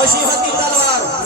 कशी होती तलवार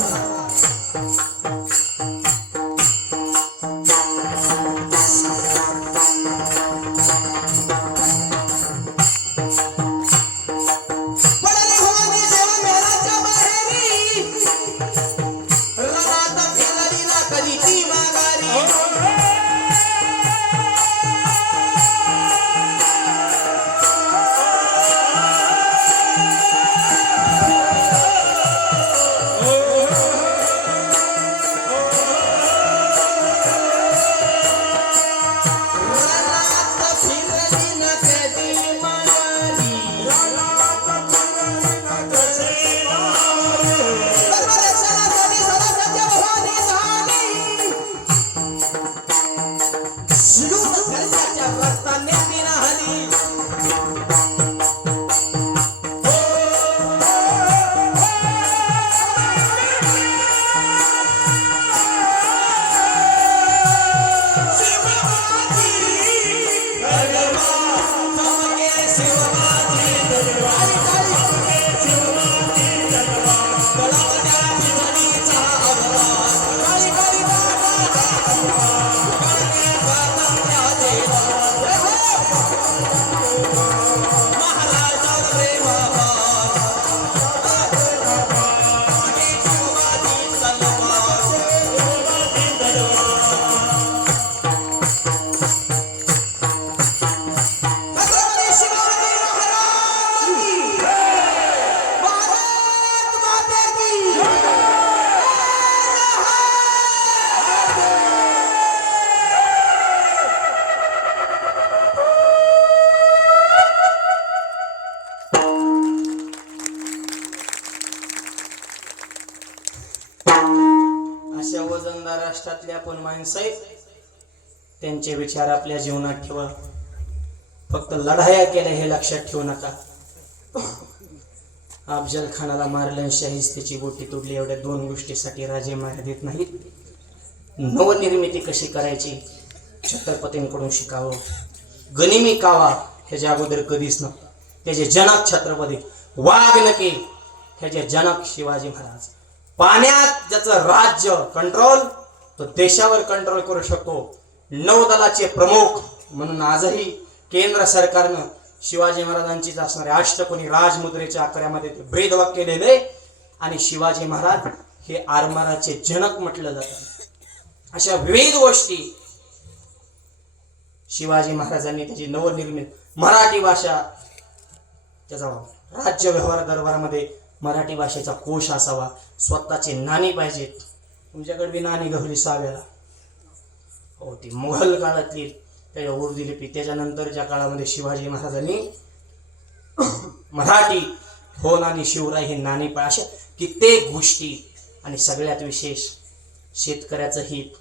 वजनदार राष्ट्रातले आपण माणसं आहेत, त्यांचे विचार आपल्या जीवनात ठेवा. फक्त लढाया केल्या हे लक्षात ठेवू नका. अफजल खानाला मारलं, शाहिस्तेची बोटी तोडली, एवढ्या दोन गोष्टीसाठी राजे मार देत नाहीत. नवनिर्मिती कशी करायची छत्रपतींकडून शिकावं. गनिमी कावा ह्याच्या अगोदर कधीच नव्हतं. त्याचे जनक छत्रपती वाघनके, ह्याचे जनक शिवाजी महाराज. पाण्यात ज्याचं राज्य कंट्रोल, तो देशावर कंट्रोल करू शकतो. नौदलाचे प्रमुख म्हणून आजही केंद्र सरकारनं शिवाजी महाराजांचीच असणारे अष्टकोनी राजमुद्रेच्या आकड्यामध्ये ते भेदभाव केलेले आणि शिवाजी महाराज हे आरमाराचे जनक म्हटलं जातं. अशा विविध गोष्टी शिवाजी महाराजांनी त्याची नवनिर्मित मराठी भाषा, त्याचा राज्य व्यवहार दरबारामध्ये मराठी भाषेचा कोश असावा. स्वतःचे नाणी पाहिजेत. तुमच्याकडे बी नाणी गवली साव्याला. हो, ती मुघल काळातली त्याच्या उर्दू लिपी. त्याच्यानंतरच्या काळामध्ये शिवाजी महाराजांनी मराठी होन आणि शिवराय हे नाणी पाळ, अशा कित्येक गोष्टी. आणि सगळ्यात विशेष शेतकऱ्याचं हित,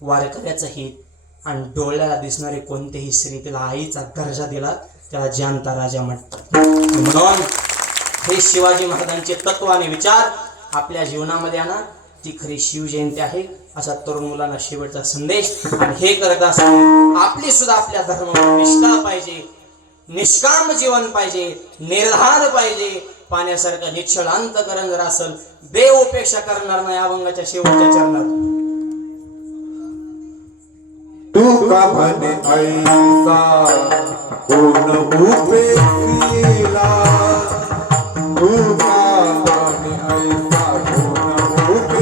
वारकऱ्याचं हित आणि डोळ्याला दिसणारे कोणतेही स्त्री, त्याला आईचा दर्जा दिला, त्याला जानता राजा म्हणतात. म्हणून हे शिवाजी महाराजांचे तत्व आणि विचार आपल्या जीवनामध्ये आणा. ती खरी शिवजयंती आहे असा तरुण मुलांना शेवटचा संदेश. आणि हे करत असताना आपली सुद्धा आपल्या धर्मावर निष्ठा पाहिजे, निष्काम जीवन पाहिजे, निर्धार पाहिजे. पाण्यासारखं निश्चल अंतकरण जर असेल, देव उपेक्षा करणार नाही. अभंगाच्या शेवटच्या चरणात तू का म्हणे ऐसा कोण उपेक्षिला, तू का म्हणे ऐसा कोण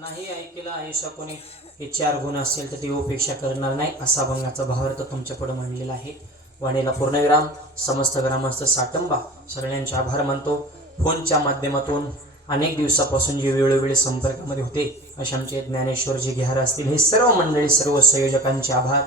नाही ऐकला आयुष्य कोणी हे 4 गुण असेल तर ती उपेक्षा करणार नाही असा अभंगाचा भावार्थ तुमच्या पुढे मांडलेला आहे. वाणीला पूर्णविराम. समस्त ग्रामस्थ साटंबा सगळ्यांचे आभार मानतो. फोनच्या माध्यमातून अनेक दिवसापासून जे वेळोवेळी संपर्कामध्ये होते असे आमचे ज्ञानेश्वर जी घ्यार असतील हे सर्व मंडळी सर्व संयोजकांचे आभार.